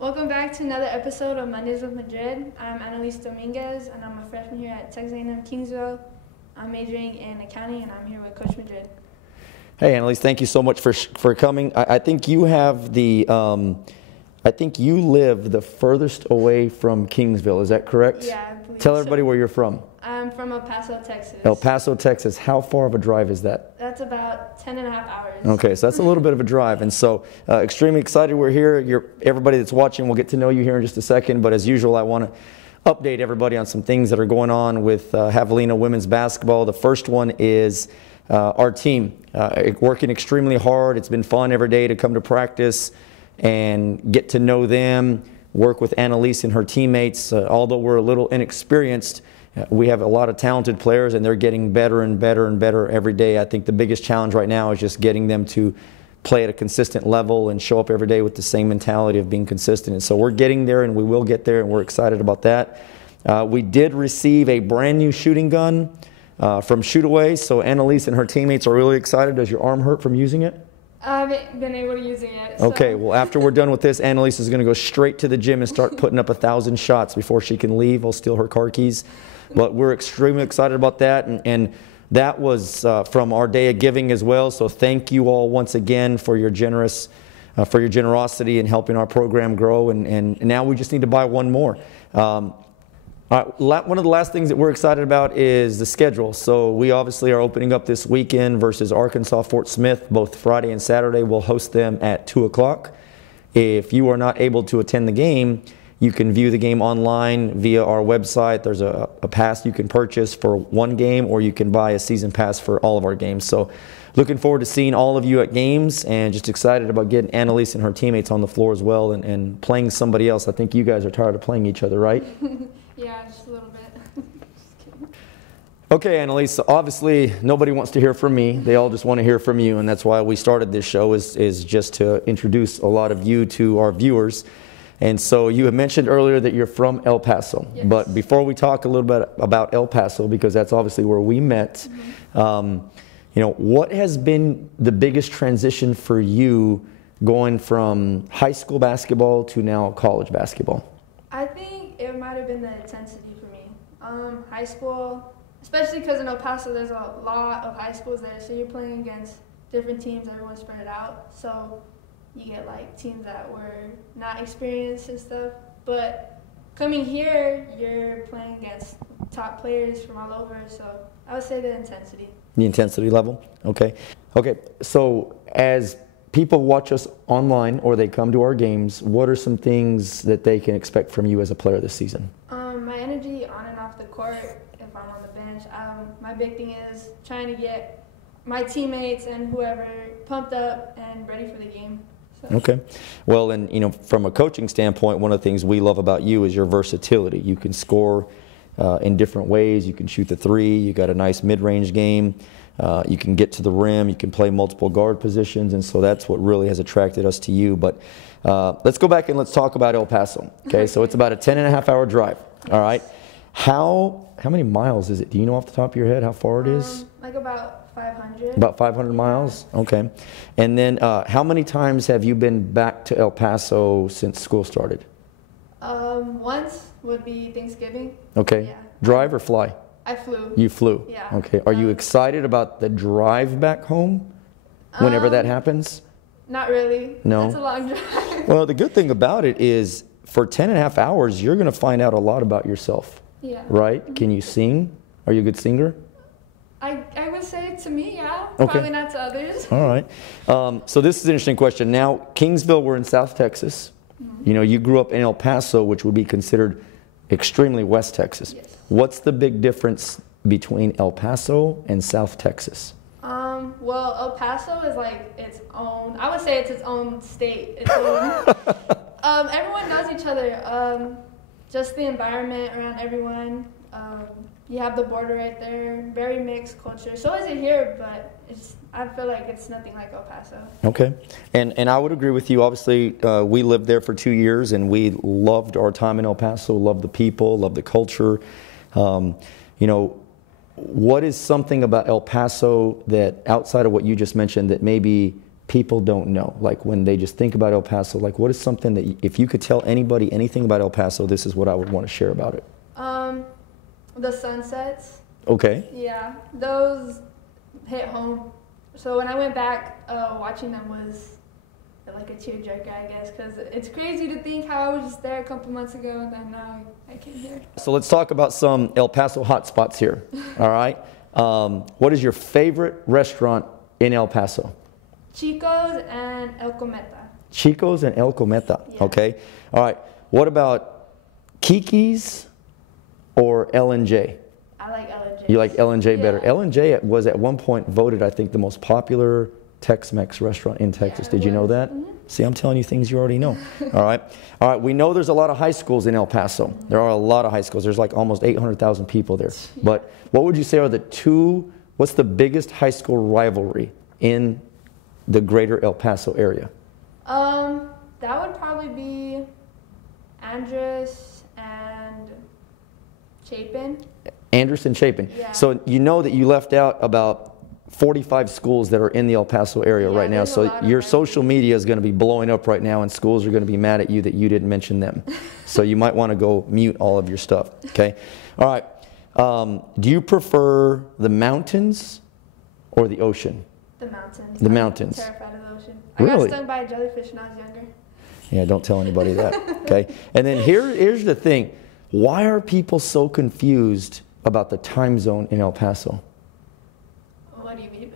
Welcome back to another episode of Mondays with Madrid. I'm Annelise Dominguez, and I'm a freshman here at Texas A&M Kingsville. I'm majoring in accounting, and I'm here with Coach Madrid. Hey, Annelise, thank you so much for coming. I think you have the, I think you live the furthest away from Kingsville. Is that correct? Yeah, I believe Tell so. everybody where you're from. I'm from El Paso, Texas. El Paso, Texas. How far of a drive is that? That's about 10 and a half hours. Okay, so that's a little bit of a drive, and so extremely excited we're here. Everybody that's watching will get to know you here in just a second, but as usual, I want to update everybody on some things that are going on with Javelina women's basketball. The first one is our team working extremely hard. It's been fun every day to come to practice and get to know them, work with Annelise and her teammates. Although we're a little inexperienced, we have a lot of talented players, and they're getting better and better and better every day. I think the biggest challenge right now is just getting them to play at a consistent level and show up every day with the same mentality of being consistent. And so we're getting there, and we will get there, and we're excited about that. We did receive a brand new shooting gun from Shootaway, so Annelise and her teammates are really excited. Does your arm hurt from using it? I haven't been able to use it yet. So. Okay, well, after we're done with this, Annelise is going to go straight to the gym and start putting up 1,000 shots before she can leave. We'll steal her car keys. But we're extremely excited about that, and that was from our day of giving as well. So thank you all once again for your generosity in helping our program grow. And now we just need to buy one more. One of the last things that we're excited about is the schedule. So we obviously are opening up this weekend versus Arkansas Fort Smith, both Friday and Saturday. We'll host them at 2 o'clock. If you are not able to attend the game, you can view the game online via our website. There's a pass you can purchase for one game, or you can buy a season pass for all of our games. So looking forward to seeing all of you at games, and just excited about getting Annelise and her teammates on the floor as well, and playing somebody else. I think you guys are tired of playing each other, right? Yeah, just a little bit. Just kidding. Okay, Annelise, obviously nobody wants to hear from me. They all just want to hear from you, and that's why we started this show, is just to introduce a lot of you to our viewers. And so you had mentioned earlier that you're from El Paso. Yes. But before we talk a little bit about El Paso, because that's obviously where we met, you know, what has been the biggest transition for you going from high school basketball to now college basketball? I think it might have been the intensity for me. High school, especially because in El Paso there's a lot of high schools there, so you're playing against different teams, everyone's spread it out. So you get like teams that were not experienced and stuff. But coming here, you're playing against top players from all over, so I would say the intensity. The intensity level? Okay. Okay, so as people watch us online or they come to our games, what are some things that they can expect from you as a player this season? My energy on and off the court, if I'm on the bench. My big thing is trying to get my teammates and whoever pumped up and ready for the game. So. Okay. Well, and you know, from a coaching standpoint, one of the things we love about you is your versatility. You can score in different ways. You can shoot the three. You got a nice mid-range game. You can get to the rim. You can play multiple guard positions, and so that's what really has attracted us to you. But let's go back and let's talk about El Paso. Okay, so it's about a 10.5-hour drive. All right. How many miles is it? Do you know off the top of your head how far it is? Like about 500. About 500 miles? Okay. And then how many times have you been back to El Paso since school started? Once would be Thanksgiving. Okay. Yeah. Drive or fly? I flew. You flew? Yeah. Okay. Are you excited about the drive back home whenever that happens? Not really. No? That's a long drive. Well, the good thing about it is for 10.5 hours, you're going to find out a lot about yourself. Yeah. Right? Can you sing? Are you a good singer? I would say to me, yeah. Okay. Probably not to others. All right. So this is an interesting question. Now, Kingsville, we're in South Texas. You know, you grew up in El Paso, which would be considered extremely West Texas. Yes. What's the big difference between El Paso and South Texas? Well, El Paso is like its own, I would say it's its own state. Its own, everyone knows each other. Just the environment around everyone. You have the border right there, very mixed culture. So is it here, but I feel like it's nothing like El Paso. Okay. And I would agree with you. Obviously, we lived there for 2 years, and we loved our time in El Paso, loved the people, loved the culture. You know, what is something about El Paso that, outside of what you just mentioned, that maybe people don't know? Like when they just think about El Paso, like what is something that if you could tell anybody anything about El Paso, this is what I would want to share about it? The sunsets. Okay. Yeah, those hit home. So when I went back, watching them was like a tearjerker, I guess, because it's crazy to think how I was just there a couple months ago and then now I came here. So let's talk about some El Paso hotspots here. All right. What is your favorite restaurant in El Paso? Chico's and El Cometa. Chico's and El Cometa. Yeah. Okay. All right. What about Kiki's or L&J? I like L&J. You like L&J better. Yeah. L&J was at one point voted, I think, the most popular Tex-Mex restaurant in Texas. Yeah, Did you know that? Mm-hmm. See, I'm telling you things you already know. All right. All right. We know there's a lot of high schools in El Paso. There are a lot of high schools. There's like almost 800,000 people there. Yeah. But what would you say are what's the biggest high school rivalry in the greater El Paso area? That would probably be Andres and Chapin. Anderson Chapin. Yeah. So you know that you left out about 45 schools that are in the El Paso area Yeah, right now. there's a So lot of your them. social media is going to be blowing up right now and schools are going to be mad at you that you didn't mention them. So you might want to go mute all of your stuff. Okay. All right. Do you prefer the mountains or the ocean? The mountains. The mountains. I'm terrified of the ocean. Really? I got stung by a jellyfish when I was younger. Yeah, don't tell anybody that. Okay. And then here's the thing. Why are people so confused about the time zone in El Paso? What do you mean?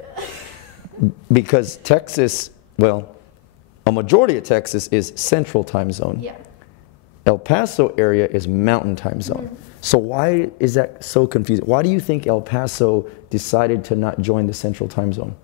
Because Texas, well, a majority of Texas is central time zone. Yeah. El Paso area is mountain time zone. Mm-hmm. So why is that so confusing? Why do you think El Paso decided to not join the central time zone?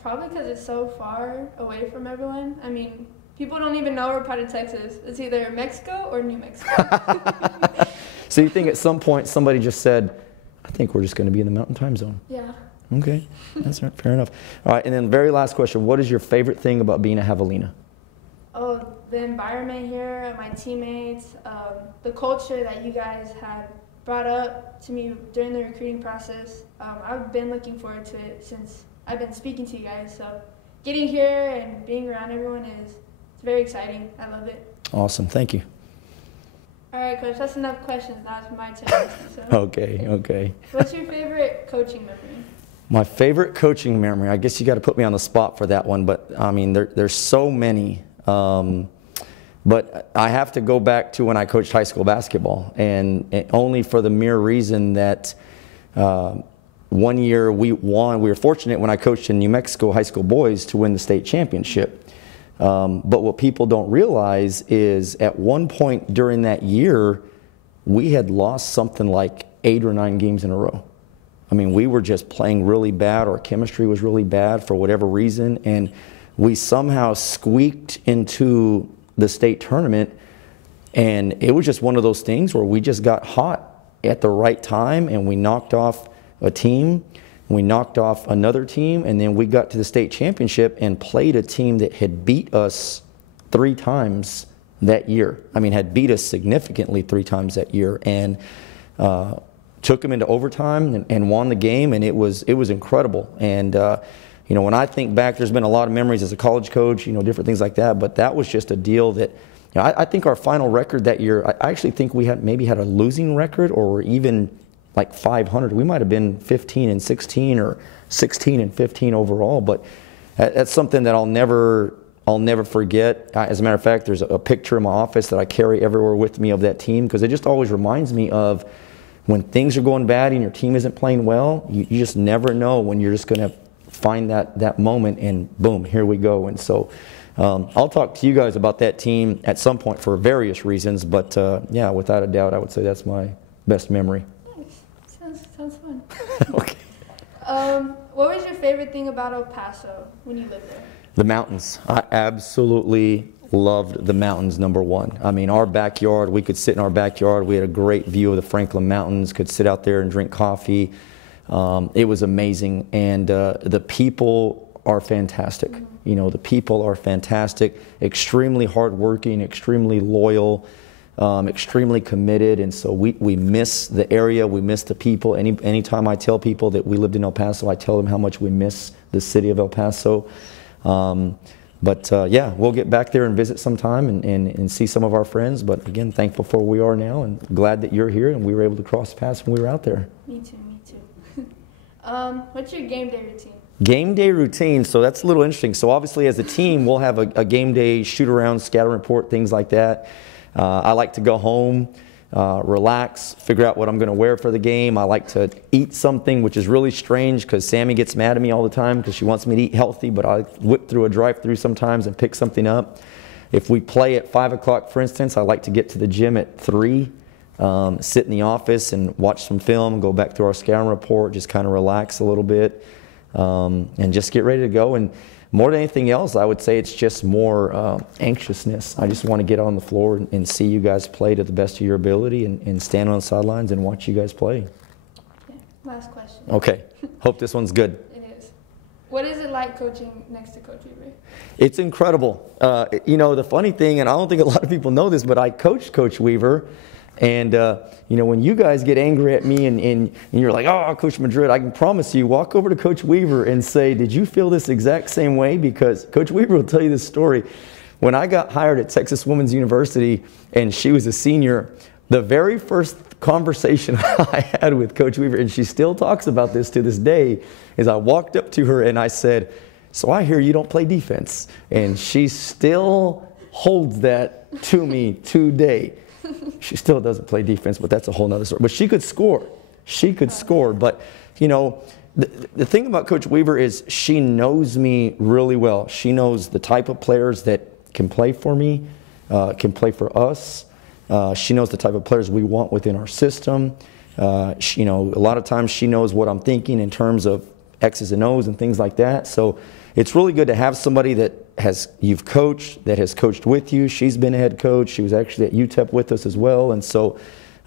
Probably because it's so far away from everyone. I mean, people don't even know we're part of Texas. It's either Mexico or New Mexico. So you think at some point somebody just said, I think we're just going to be in the mountain time zone? Yeah. Okay, that's right, fair enough. All right, and then very last question. What is your favorite thing about being a Javelina? Oh, the environment here, my teammates, the culture that you guys had brought up to me during the recruiting process. I've been looking forward to it since I've been speaking to you guys. So getting here and being around everyone it's very exciting. I love it. Awesome, thank you. All right, Coach, that's enough questions. Now it's my turn. So. Okay. What's your favorite coaching memory? My favorite coaching memory, I guess you got to put me on the spot for that one, but I mean, there's so many. But I have to go back to when I coached high school basketball, and only for the mere reason that one year we won. We were fortunate when I coached in New Mexico high school boys to win the state championship. But what people don't realize is at one point during that year, we had lost something like 8 or 9 games in a row. I mean, we were just playing really bad. Our chemistry was really bad for whatever reason. And we somehow squeaked into the state tournament. And it was just one of those things where we just got hot at the right time and we knocked off a team. We knocked off another team, and then we got to the state championship and played a team that had beat us 3 times that year. I mean, had beat us significantly 3 times that year, and took them into overtime and won the game, and it was incredible. And you know, when I think back, there's been a lot of memories as a college coach, you know, different things like that. But that was just a deal that, you know, I think our final record that year, I actually think we had maybe had a losing record, or even like 500. We might have been 15-16 or 16-15 overall, but that's something that I'll never forget. As a matter of fact, there's a picture in my office that I carry everywhere with me of that team, because it just always reminds me of when things are going bad and your team isn't playing well, you just never know when you're just going to find that moment, and boom, here we go. And so I'll talk to you guys about that team at some point for various reasons, but yeah, without a doubt, I would say that's my best memory. Sounds fun. Okay. What was your favorite thing about El Paso when you lived there? The mountains. I absolutely loved the mountains, number one. I mean, our backyard, we could sit in our backyard. We had a great view of the Franklin Mountains, could sit out there and drink coffee. It was amazing. And the people are fantastic. Mm-hmm. You know, the people are fantastic, extremely hardworking, extremely loyal. Extremely committed, and so we miss the area, we miss the people. Anytime I tell people that we lived in El Paso, I tell them how much we miss the city of El Paso. Yeah, we'll get back there and visit sometime and see some of our friends. But again, thankful for where we are now and glad that you're here and we were able to cross paths when we were out there. Me too, me too. What's your game day routine? Game day routine, so that's a little interesting. So obviously as a team, we'll have a game day shoot around, scatter report, things like that. I like to go home, relax, figure out what I'm going to wear for the game. I like to eat something, which is really strange because Sammy gets mad at me all the time because she wants me to eat healthy, but I whip through a drive-through sometimes and pick something up. If we play at 5 o'clock, for instance, I like to get to the gym at 3, sit in the office and watch some film, go back through our scouting report, just kind of relax a little bit, and just get ready to go. And more than anything else, I would say it's just more anxiousness. I just want to get on the floor and see you guys play to the best of your ability and stand on the sidelines and watch you guys play. Okay. Last question. Okay. Hope this one's good. It is. What is it like coaching next to Coach Weaver? It's incredible. You know, the funny thing, and I don't think a lot of people know this, but I coached Coach Weaver. And, you know, when you guys get angry at me and you're like, oh, Coach Madrid, I can promise you, walk over to Coach Weaver and say, did you feel this exact same way? Because Coach Weaver will tell you this story. When I got hired at Texas Women's University and she was a senior, the very first conversation I had with Coach Weaver, and she still talks about this to this day, is I walked up to her and I said, so I hear you don't play defense. And she still holds that to me today. She still doesn't play defense, but that's a whole nother story. But she could score. She could score. But, you know, the thing about Coach Weaver is she knows me really well. She knows the type of players that can play for me, can play for us. She knows the type of players we want within our system. You know, a lot of times she knows what I'm thinking in terms of X's and O's and things like that. So it's really good to have somebody that you've coached, that has coached with you. She's been a head coach. She was actually at UTEP with us as well. And so,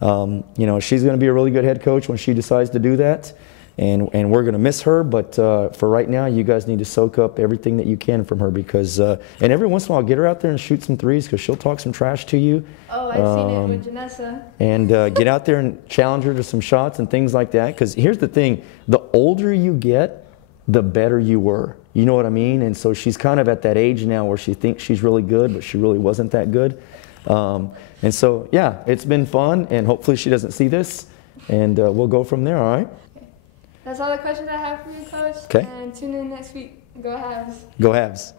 you know, she's going to be a really good head coach when she decides to do that. And we're going to miss her. But for right now, you guys need to soak up everything that you can from her because, and every once in a while, get her out there and shoot some threes because she'll talk some trash to you. Oh, I've seen it with Janessa. And get out there and challenge her to some shots and things like that. Because here's the thing, the older you get, the better you were. You know what I mean? And so she's kind of at that age now where she thinks she's really good, but she really wasn't that good. And so, yeah, it's been fun, and hopefully she doesn't see this, and we'll go from there, all right? Okay. That's all the questions I have for you, Coach. Okay. And tune in next week. Go Habs. Go Habs.